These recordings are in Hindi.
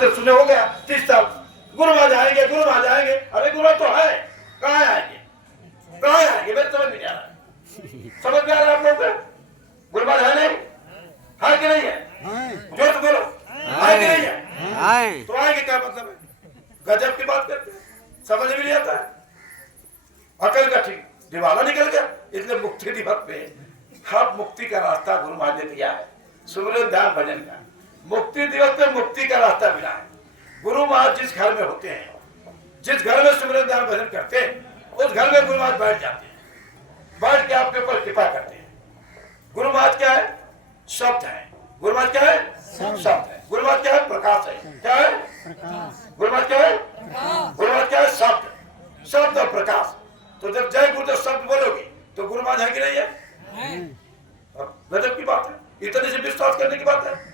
बोलते सुने हो गया 30 साल, गुरु महाराज आएंगे, गुरु महाराज आएंगे। अरे गुरु तो है, कहाँ आएंगे, कहाँ आएंगे, मेरे समझ में नहीं आ रहा। समझ में आ रहा है आप लोग को? गुरु महाराज है नहीं, है कि नहीं है? जोर से बोलो, है कि नहीं है? तो आएंगे क्या मतलब है? गजब की बात करते हैं, समझ में नहीं आता है। अकल का ठीक दिवाला निकल गया। इसलिए मुक्ति दिवस पे हर मुक्ति का रास्ता गुरु महाराज ने दिया है, सुमिरन ध्यान भजन का। मुक्ति दिवस पे मुक्ति का रास्ता मिला है। गुरु महाराज जिस घर में होते हैं, जिस घर में सुमिरन ध्यान भजन करते हैं, उस घर में गुरु महाराज बैठ जाते हैं, बैठ के आपके ऊपर कृपा करते हैं। गुरु महाराज क्या है? शब्द है। गुरु महाराज क्या है? शब्द है। गुरु महाराज क्या है? प्रकाश है। क्या है? गुरु महाराज क्या है? गुरु महाराज क्या है? शब्द, शब्द और प्रकाश। तो जब जय गुरुदेव शब्द बोलोगे तो गुरु महाराज है कि नहीं है? गजब की बात है। इतने से विश्वास करने की बात है।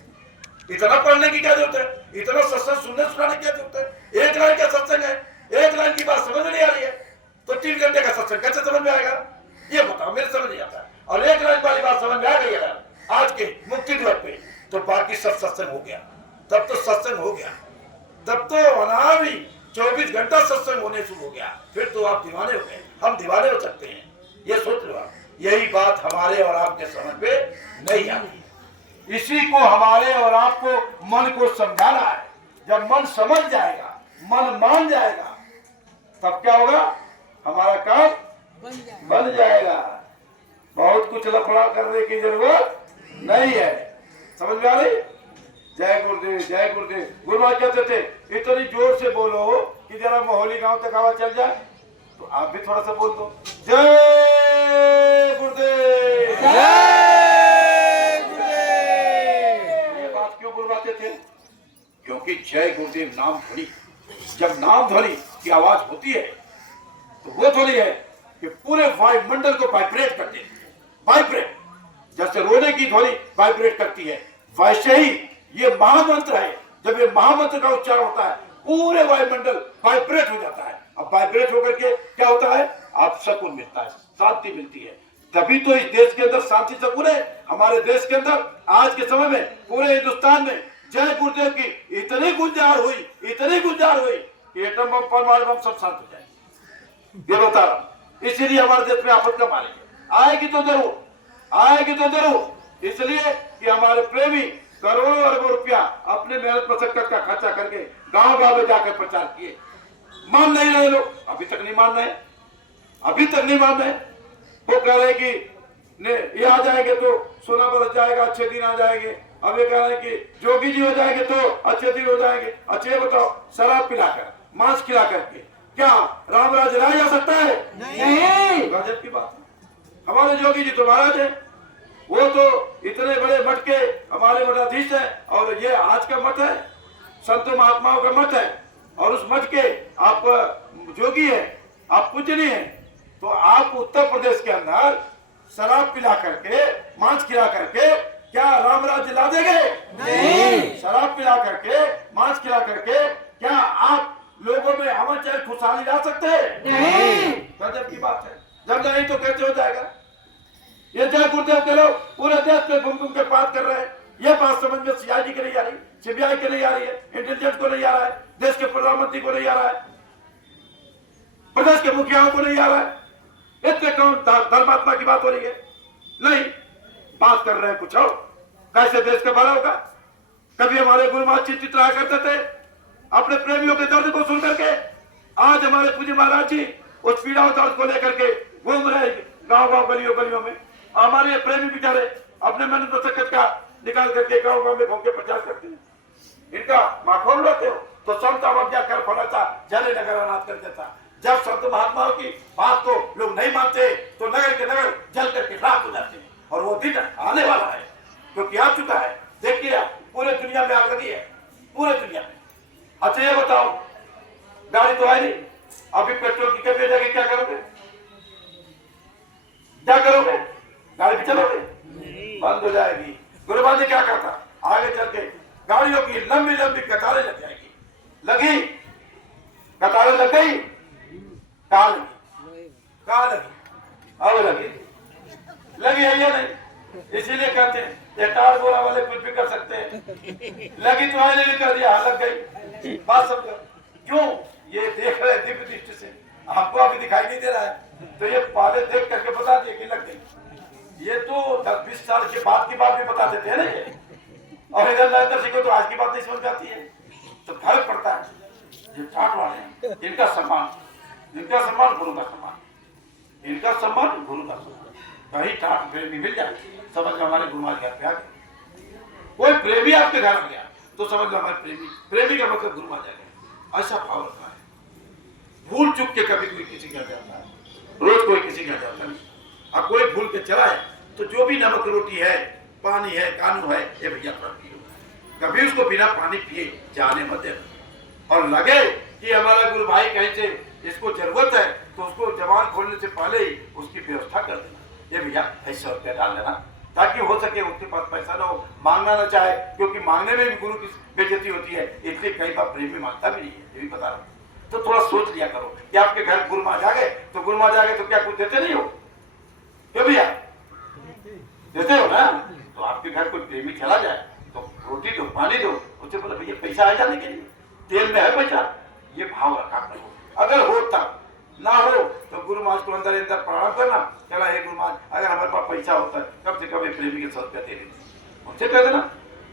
इतना पढ़ने की क्या जरूरत है? इतना सत्संग सुनने सुनाने की क्या जरूरत है? एक लाइन का सत्संग है, एक लाइन की बात समझ में नहीं आ रही है तो 3 घंटे का सत्संग कैसे समझ में आएगा? ये बताओ, मेरे समझ नहीं आता। और एक लाइन वाली बात समझ में आ गई अगर आज के मुक्ति दिवस पे, तो बाकी सब सत्संग हो गया। तब तो सत्संग हो गया, तब तो अनामी 24 घंटा सत्संग होने शुरू हो गया। फिर तो आप दीवाने हो गए, हम दीवाने हो सकते हैं। ये सोच लो आप। यही बात हमारे और आपके समझ में नहीं आती। इसी को हमारे और आपको मन को समझाना है। जब मन समझ जाएगा, मन मान जाएगा, तब क्या होगा? हमारा काम बन जाएगा। बहुत कुछ लफड़ा करने की जरूरत नहीं है। समझ में आ रही? जय गुरुदेव, जय गुरुदेव। गुरु महाराज कहते थे इतनी जोर से बोलो कि जरा मोहली गांव तक आवाज चल जाए। तो आप भी थोड़ा सा बोल दो, जय गुरुदेव, जय गुरुदेव। ये बात क्यों बुलवाते थे? क्योंकि जय गुरुदेव नाम ध्वनि, जब नाम ध्वनि की आवाज होती है तो वो ध्वनि है कि पूरे वायुमंडल को वाइब्रेट कर देती है। वाइब्रेट, जैसे रोने की ध्वनि वाइब्रेट करती है, वैसे ही ये महामंत्र है। जब ये महामंत्र का उच्चारण होता है, पूरे वायुमंडल वाइब्रेट हो जाता है। अब वाइब्रेट होकर के क्या होता है? आप सुकून मिलता है, शांति मिलती है। तभी तो इस देश के अंदर शांति सुकून है। हमारे देश के अंदर आज के समय में, पूरे हिंदुस्तान में जय गुरुदेव की इतनी गुंजार हुई, इतनी गुंजार हुई कि एटम बम, परमाणु बम सब शांत हो जाए। ये बता रहा। इसीलिए हमारे देश में आफत कब आएगी? आएगी तो जरूर, आएगी तो जरूर। इसलिए कि हमारे प्रेमी करोड़ों अरबों रुपया अपने मेहनत मशक्कत का खर्चा करके गांव गांव में जाकर प्रचार किए। मान नहीं रहे लोग, अभी तक नहीं मान रहे, अभी तक नहीं मान रहे। वो कह रहे कि ये आ जाएंगे तो सोना बरस जाएगा, अच्छे दिन आ जाएंगे। अब ये कह रहे हैं कि जोगी जी हो जाएंगे तो अच्छे दिन हो जाएंगे। अच्छा ये बताओ, शराब पिलाकर, मांस खिला करके क्या राम राज लाया जा सकता है? नहीं। गजब की बात है। हमारे जोगी जी तो महाराज है, वो तो इतने बड़े मठ के हमारे मठाधीश है। और ये आज का मठ है, संतों महात्माओं का मठ है। और उस मठ के आप जोगी है, आप पूजनीय है। तो आप उत्तर प्रदेश के अंदर शराब पिला करके, मांस खिला करके क्या राम राज्य ला देंगे? नहीं। शराब पिला करके, मांस खिला करके क्या आप लोगों में अमन चैन खुशहाली ला सकते हैं? नहीं। गजब की बात है। जब नहीं तो कैसे हो जाएगा? ये जय गुरुदेव के लोग पूरे देश में घूम घूम के बात कर रहे हैं। ये बात समझ में सीआईडी के नहीं आ रही, सीबीआई के नहीं आ रही है, इंटेलिजेंस को नहीं आ रहा है, देश के प्रधानमंत्री को नहीं आ रहा है, प्रदेश के मुखियाओं को नहीं आ रहा है। इतने कौन धर्मात्मा की बात हो रही है? नहीं, बात कर रहे हैं कुछ और। कैसे देश का भला होगा? कभी हमारे गुरु महाराज चित्रा करते थे अपने प्रेमियों के दर्द को सुन करके। आज हमारे पूज्य महाराज जी उस पीड़ा और दर्द को लेकर के घूम रहे गांव गांव, गलियों गलियों में। हमारे ये प्रेमी बेचारे अपने मेहनत मशक्कत का निकाल करके गांव गांव में घूम के प्रचार करते हैं। इनका माखौल रहते हो तो संत अवज्ञा कर फलाता, जले नगर अनाथ कर देता। जब संत महात्माओं की बात को लोग नहीं मानते तो नगर के नगर जल करके राख हो जाते हैं। और वो दिन आने वाला है, क्योंकि आ चुका है। देखिए आप, पूरे दुनिया में आग लगी है, पूरे दुनिया में। अच्छा ये बताओ, गाड़ी तो है नहीं, अभी पेट्रोल की कमी हो जाएगी, क्या करोगे? क्या करोगे? गाड़ी भी चलोगे? बंद हो जाएगी। गुरु महाराज ने क्या कहा था? आगे चल के गाड़ियों की लंबी लंबी कतारें लग जाएगी। लगी? कतारें लग गई? कहाँ लगी? कहाँ लगी? अब लगी? लगी है या नहीं? इसीलिए कहते हैं ये टार बोला वाले कुछ भी कर सकते हैं। लगी तो है, नहीं कर दिया, लग गई। बात समझो, क्यों ये देख रहे दिव्य दृष्टि से, आपको अभी दिखाई नहीं दे रहा है, तो ये पहले देख करके बता दिए कि लग गई। ये तो 10-20 साल के बाद की बात भी बता देते हैं ना ये, और इधर नरेंद्र सिंह को तो आज की बात नहीं समझ में आती है, तो फर्क पड़ता है। ये टाट वाले हैं, इनका सम्मान गुरु का सम्मान, इनका सम्मान गुरु का सम्मान। कहीं टाट प्रेमी मिल जाए, समझ लो हमारे गुरु महाराज घर पे आ गए। कोई प्रेमी आपके घर आ गया तो समझ लो हमारे प्रेमी का मतलब गुरु महाराज है। ऐसा भाव रखना है। भूल चुक के कभी कोई किसी का जाता है, रोज कोई किसी का जाता नहीं। अब कोई भूल के चला है तो जो भी नमक रोटी है, पानी है, कानू है, ये भैया पियो। कभी उसको बिना पानी पिए जाने मत देना। और लगे कि हमारा गुरु भाई कहीं से इसको जरूरत है तो उसको जवान खोलने से पहले ही उसकी व्यवस्था कर देना। ये भैया 100 रुपया डाल देना, ताकि हो सके उसके पास पैसा ना हो, मांगना ना चाहे, क्योंकि मांगने में भी गुरु की बेइज्जती होती है, इसलिए कई बार प्रेमी मांगता भी नहीं है, ये भी बता रहा हूँ। तो थोड़ा सोच लिया करो कि आपके घर गुरु माँ जागे तो गुरु माँ जागे तो क्या कुछ देते नहीं हो? क्यों भैया देते हो ना? तो आपके घर कोई प्रेमी चला जाए तो रोटी दो, पानी दो, उससे बोले भैया पैसा आ जाने के लिए, तेल में है पैसा, ये भाव रखा करो। अगर हो तब, ना हो तो गुरु महाराज को अंदर प्रणाम करना, चला हे गुरु महाराज अगर हमारे पास पैसा होता है कब से कभी प्रेमी के 100 रुपया दे देंगे, उनसे कह देना,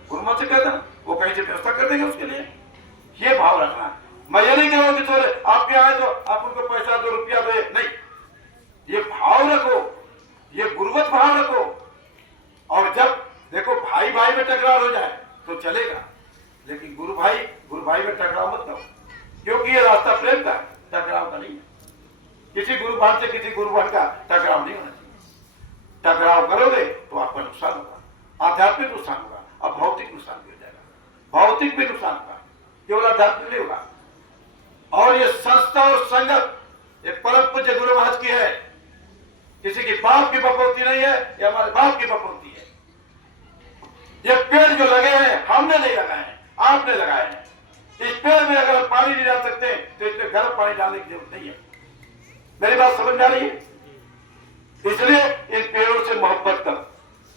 गुरु महाराज से कह देना, वो कहीं से व्यवस्था कर देंगे उसके लिए। ये भाव रखना। मैं ये नहीं कह रहा हूँ कि थोड़े आपके आए तो आप उनको पैसा 2 रुपया दो, नहीं, ये भाव रखो, ये गुरुवत भाव रखो। और जब देखो भाई भाई में टकराव हो जाए तो चलेगा, लेकिन गुरु भाई में टकराव मत करो, क्योंकि ये रास्ता प्रेम का, टकराव का नहीं है। किसी गुरु भाई से किसी गुरु भाई का टकराव नहीं होना चाहिए। टकराव करोगे तो आपका नुकसान होगा, आध्यात्मिक नुकसान होगा और भौतिक नुकसान भी हो जाएगा। भौतिक भी नुकसान होगा, केवल आध्यात्मिक नहीं होगा। और ये संस्था और संगत ये परम पूज्य गुरु महाराज की है, किसी की बाप की बपौती नहीं है, ये हमारे बाप की बपौती है। ये पेड़ जो लगे हैं हमने नहीं लगाए हैं, आपने लगाए हैं। इस पेड़ में अगर हम पानी नहीं डाल सकते तो इसमें गर्म पानी डालने की जरूरत नहीं है। मेरी बात समझ में आ रही है? इसलिए इन पेड़ों से मोहब्बत करो,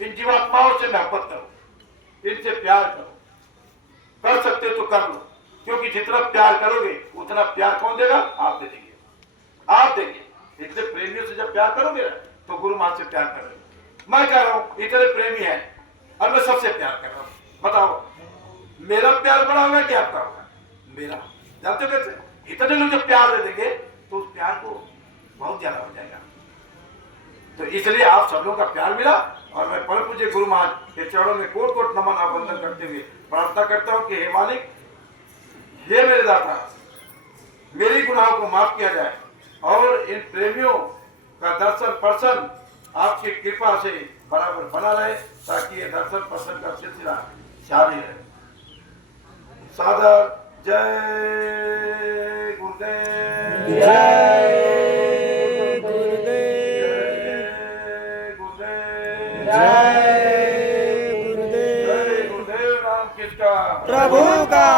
इन जीवात्माओं से मोहब्बत करो, इनसे प्यार करो, कर सकते तो कर लो, क्योंकि जितना प्यार करोगे उतना प्यार कौन देगा? आप दे देंगे, आप देंगे। इसलिए प्रेमियों से जब प्यार करोगे ना तो गुरु महाराज से प्यार करोगे। मैं कह रहा हूं इतने प्रेमी है और मैं सबसे प्यार कर रहा हूं, बताओ मेरा प्यार बड़ा होगा कि आपका होगा? मेरा। जानते कैसे? इतने लोग जब प्यार दे देंगे तो उस प्यार को बहुत ज्यादा हो जाएगा। तो इसलिए आप सब लोगों का प्यार मिला और मैं परम पूज्य गुरु महाराज के चरणों में कोट कोट नमन अभिवंदन करते हुए प्रार्थना करता हूं कि हे मालिक, हे मेरे दाता, मेरी गुनाहों को माफ किया जाए और इन प्रेमियों का दर्शन पर्शन आपकी कृपा से बराबर बना रहे, ताकि ये दर्शन पर्शन का सिलसिला जारी रहे। सादर जय गुरुदेव, जय गुरुदेव, जय गुरुदेव, जय गुरुदेव, जय गुरुदेव। नाम किसका? प्रभु का।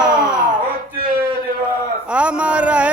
सच्चे दिवस अमर रहे।